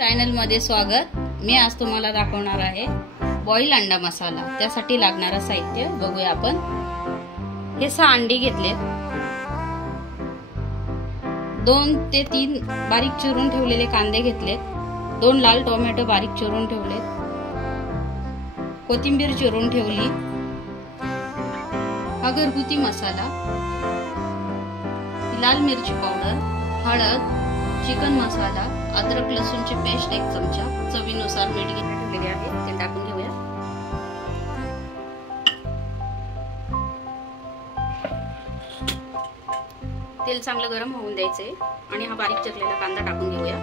Channel मध्ये स्वागत। मी आज तुम्हाला दाखवणार आहे बॉईल अंडा मसाला। त्यासाठी लागणारा साहित्य बघूया आपण। हे 6 अंडी घेतलेत, 2 ते 3 बारीक चिरून ठेवलेले कांदे घेतलेत, 2 लाल टोमॅटो बारीक चिरून ठेवलेत, कोथिंबीर चिरून ठेवली, हा घरगुती मसाला, लाल मिरची पावडर, हळद, चिकन मसाला, अद्रक लसूणची पेस्ट 1 चमचा, चवीनुसार मीठ घेतलेले आहे ते टाकून घेऊया। तेल चांगलं गरम होऊन द्यायचे आणि हा बारीक चिरलेला कांदा टाकून घेऊया।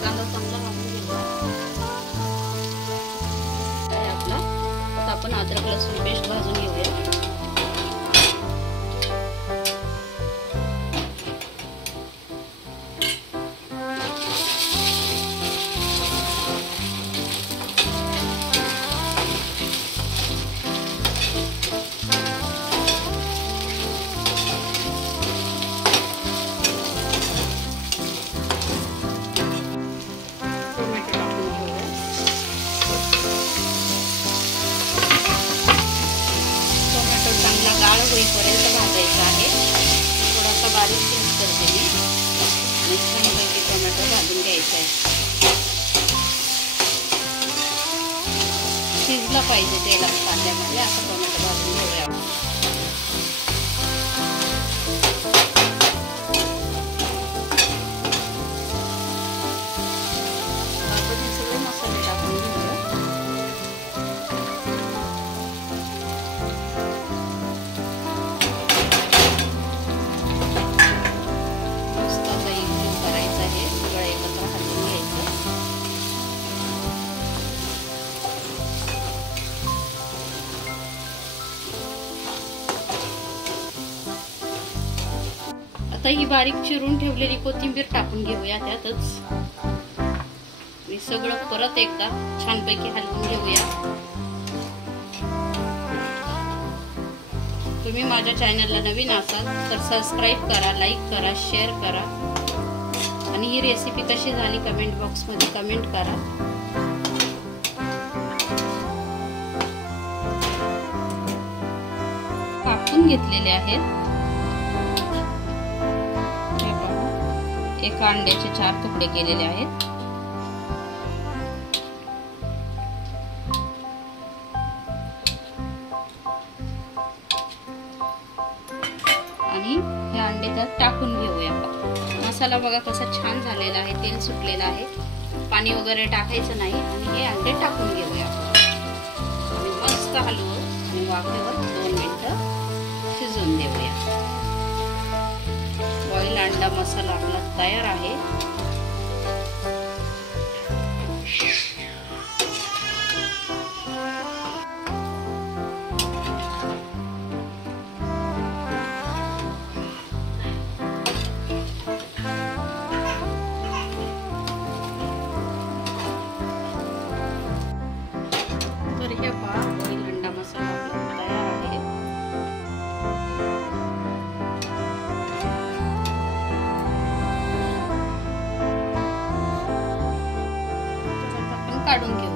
कांदा चांगला भाजून घेऊया। आपण अद्रक लसूण पेस्ट भाजून घेऊया। चांगला गाळ होईपर्यंत भाजायचा आहे। थोडासा बारीक गॅस करते मी आणि छानपैकी टोमॅटो भाजून घ्यायचा आहे। शिजला पाहिजे तेलात कांद्यामध्ये, असं टोमॅटो भाजून घेऊया। सगळे मसाले टाकून घेऊया। आता ही बारीक चिरून ठेवलेली कोथिंबीर टाकून घेऊया त्यातच। मी सगळं परत एकदा छानपैकी हलवून घेऊया। तुम्ही माझ्या चॅनलला नवीन असाल तर सबस्क्राइब करा, लाईक करा, शेअर करा आणि ही रेसिपी कशी झाली कमेंट बॉक्स मध्ये कमेंट करा। कापून घेतलेले आहेत। एका अंड्याचे 4 तुकडे केलेले आहेत। आणि हे अंडे त्यात टाकून घेऊया। मसाला बघा कसा छान झालेला आहे, तेल सुटलेलं आहे, पाणी वगैरे टाकायचं नाही आणि हे अंडे टाकून घेऊया आणि मस्त हलवू आणि वाफेवर 2 मिनिटं शिजवून देऊया। बॉईल अंडा मसाला आपला तयार आहे। तर हे पहा, बॉईल अंडा मसाला आपला तयार आहे। काढून घेऊ।